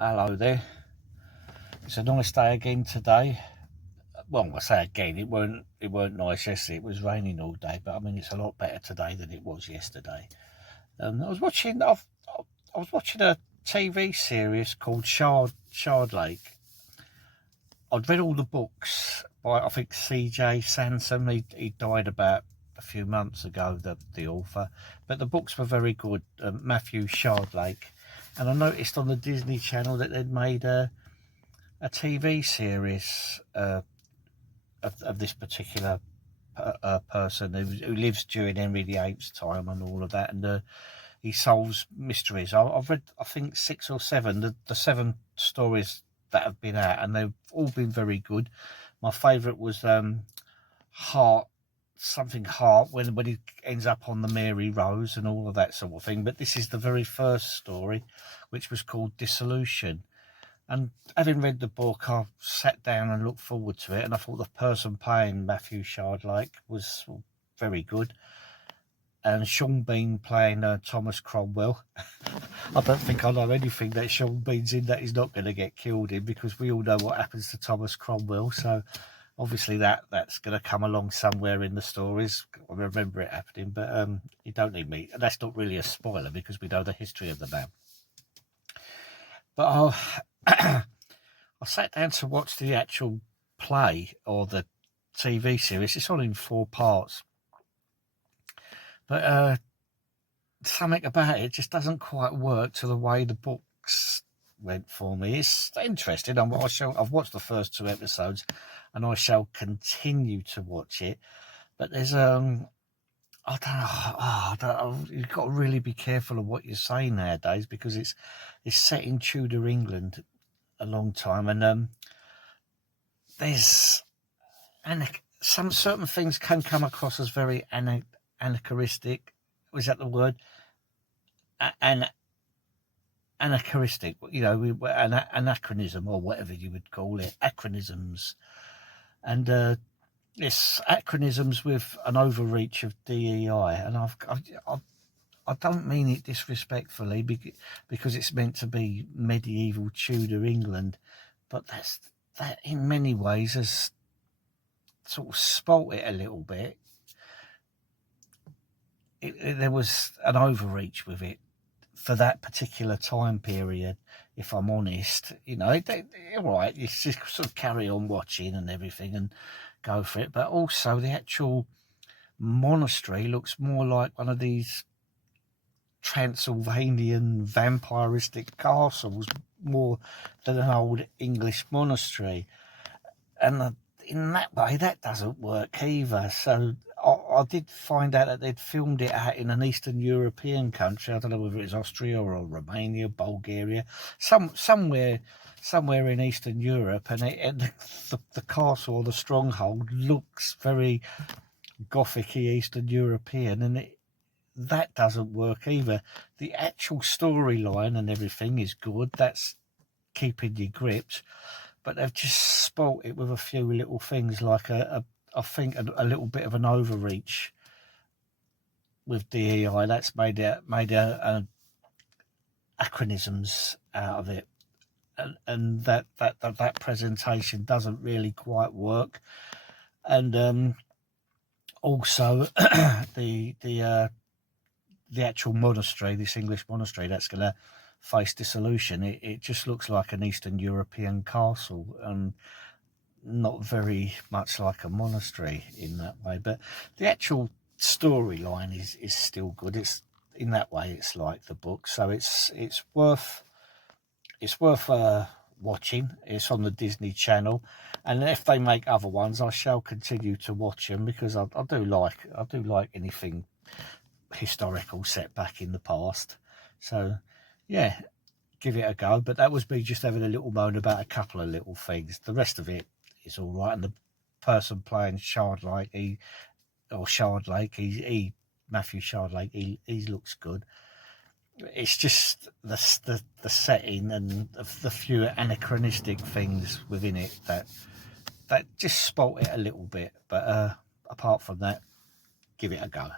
Hello there. It's a nice day again today. Well, I say again, it weren't nice yesterday. It was raining all day, but I mean it's a lot better today than it was yesterday. I was watching a TV series called Shardlake. I'd read all the books by I think C.J. Sansom. He died about a few months ago, the author, but the books were very good. Matthew Shardlake, and I noticed on the Disney Channel that they'd made a TV series of this particular person who lives during Henry VIII's time and all of that, and he solves mysteries. I've read, I think, 6 or 7, the 7 stories that have been out, and they've all been very good. My favourite was Heart, when he ends up on the Mary Rose and all of that sort of thing. But this is the very first story, which was called Dissolution. And having read the book, I sat down and looked forward to it, and I thought the person playing Matthew Shardlake was very good. And Sean Bean playing Thomas Cromwell. I don't think I know anything that Sean Bean's in that he's not going to get killed in, because we all know what happens to Thomas Cromwell. So obviously that's going to come along somewhere in the stories. I remember it happening, but you don't need me. That's not really a spoiler because we know the history of the man. But I sat down to watch the actual play, or the TV series. It's all in 4 parts. But something about it just doesn't quite work to the way the books went for me. It's interesting. I've watched the first 2 episodes, and I shall continue to watch it. But there's I don't know. You've got to really be careful of what you say nowadays, because it's set in Tudor England a long time, and there's some certain things can come across as very anachronistic. Was that the word? Anachronistic. You know, anachronism, or whatever you would call it, acronyms, and it's acronyms with an overreach of DEI, and I don't mean it disrespectfully, because it's meant to be medieval Tudor England, but that in many ways has sort of spoilt it a little bit. There was an overreach with it for that particular time period, if I'm honest. You know, all right, you just sort of carry on watching and everything and go for it, but also the actual monastery looks more like one of these Transylvanian vampiristic castles more than an old English monastery, and in that way that doesn't work either. So I did find out that they'd filmed it out in an Eastern European country. I don't know whether it's Austria or Romania, Bulgaria, somewhere in Eastern Europe, and the castle, or the stronghold, looks very Gothic-y Eastern European, and that doesn't work either. The actual storyline and everything is good. That's keeping you gripped, but they've just spoilt it with a few little things, like I think a little bit of an overreach with DEI. That's made acronyms out of it, and that presentation doesn't really quite work. And also the actual monastery, this English monastery that's going to face dissolution, it just looks like an Eastern European castle, and not very much like a monastery in that way. But the actual storyline is still good. It's in that way it's like the book, so it's worth watching. It's on the Disney Channel, and if they make other ones, I shall continue to watch them, because I do like anything historical set back in the past. So yeah, give it a go. But that was me just having a little moan about a couple of little things. The rest of it is all right, and the person playing Shardlake, Matthew Shardlake, he looks good. It's just the setting and the few anachronistic things within it that just spoilt it a little bit. But apart from that, give it a go.